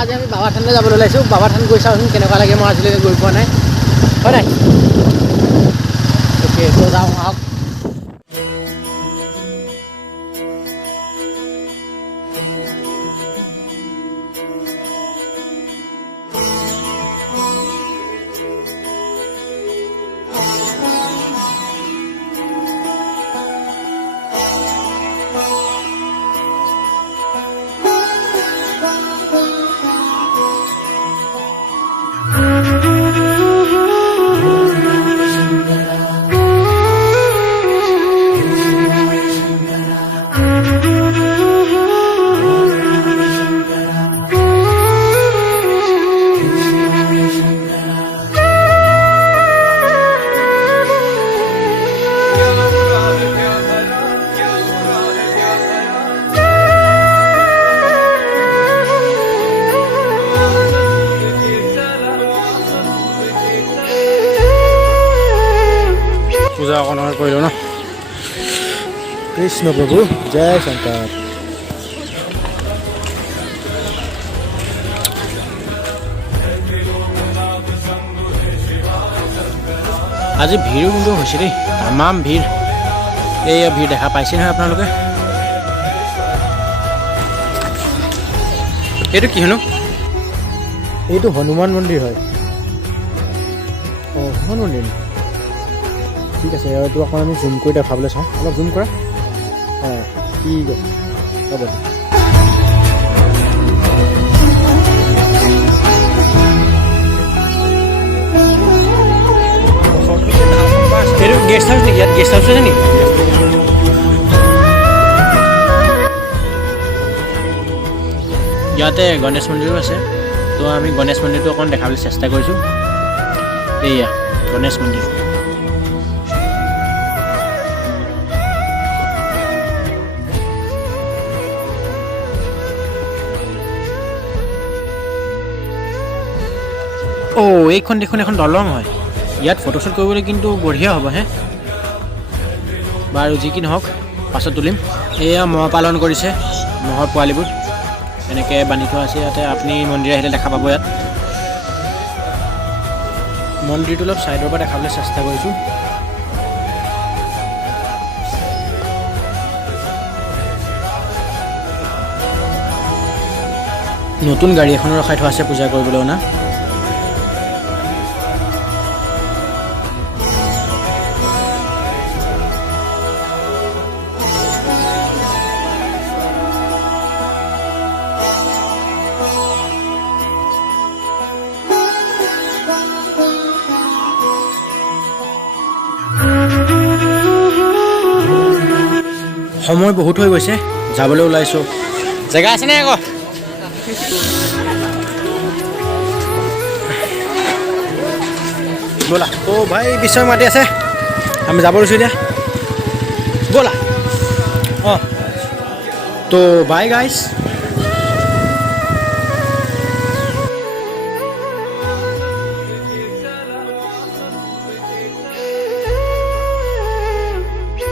আজি আমি বাবা থানলৈ যাবলৈ ওলাইছোঁ। বাবা থান গৈ চাওঁচোন কেনেকুৱা লাগে, মই আজিলৈকে গৈ পোৱা নাই, হয় নাই? অ'কে, তো যাওঁ আহক। পূজা অকণমান কৰিলোঁ ন। কৃষ্ণ প্ৰভু জয় শংকৰ। আজি ভিৰো কিন্তু হৈছে দেই, তামাম ভিৰ। এইয়া ভিৰ দেখা পাইছে নহয় আপোনালোকে। এইটো কি হেনো? এইটো হনুমান মন্দিৰ হয়। অঁ, হনুমান মন্দিৰ ঠিক আছে। এইটো অকণ আমি জুম কৰি দেখাবলৈ চাওঁ, অলপ জুম কৰা। অঁ, ঠিক আছে, হ'ব। এইটো গেষ্ট হাউচ নেকি? ইয়াত গেষ্ট হাউচ আছে নেকি? ইয়াতে গণেশ মন্দিৰো আছে, তো আমি গণেশ মন্দিৰটো অকণ দেখাবলৈ চেষ্টা কৰিছোঁ। এইয়া গণেশ মন্দিৰ। অ', এইখন দেখোন এখন দলং হয়। ইয়াত ফটোশ্বুট কৰিবলৈ কিন্তু বঢ়িয়া হ'ব হে। বাৰু যি কি নহওক, পাছত তুলিম। এয়া মহ পালন কৰিছে, মহৰ পোৱালিবোৰ এনেকৈ বান্ধি থোৱা আছে ইয়াতে। আপুনি মন্দিৰ আহিলে দেখা পাব ইয়াত। মন্দিৰটো অলপ ছাইডৰ পৰা দেখাবলৈ চেষ্টা কৰিছোঁ। নতুন গাড়ী এখনো ৰখাই থোৱা আছে পূজা কৰিবলৈ অনা। সময় বহুত হৈ গৈছে, যাবলৈ ওলাইছোঁ। জেগা আছেনে আকৌ? ব'লা। অ' ভাই বিশ্বই মাতি আছে, আমি যাব লৈছোঁ এতিয়া, ব'লা। অঁ, তো বাই গাইজ।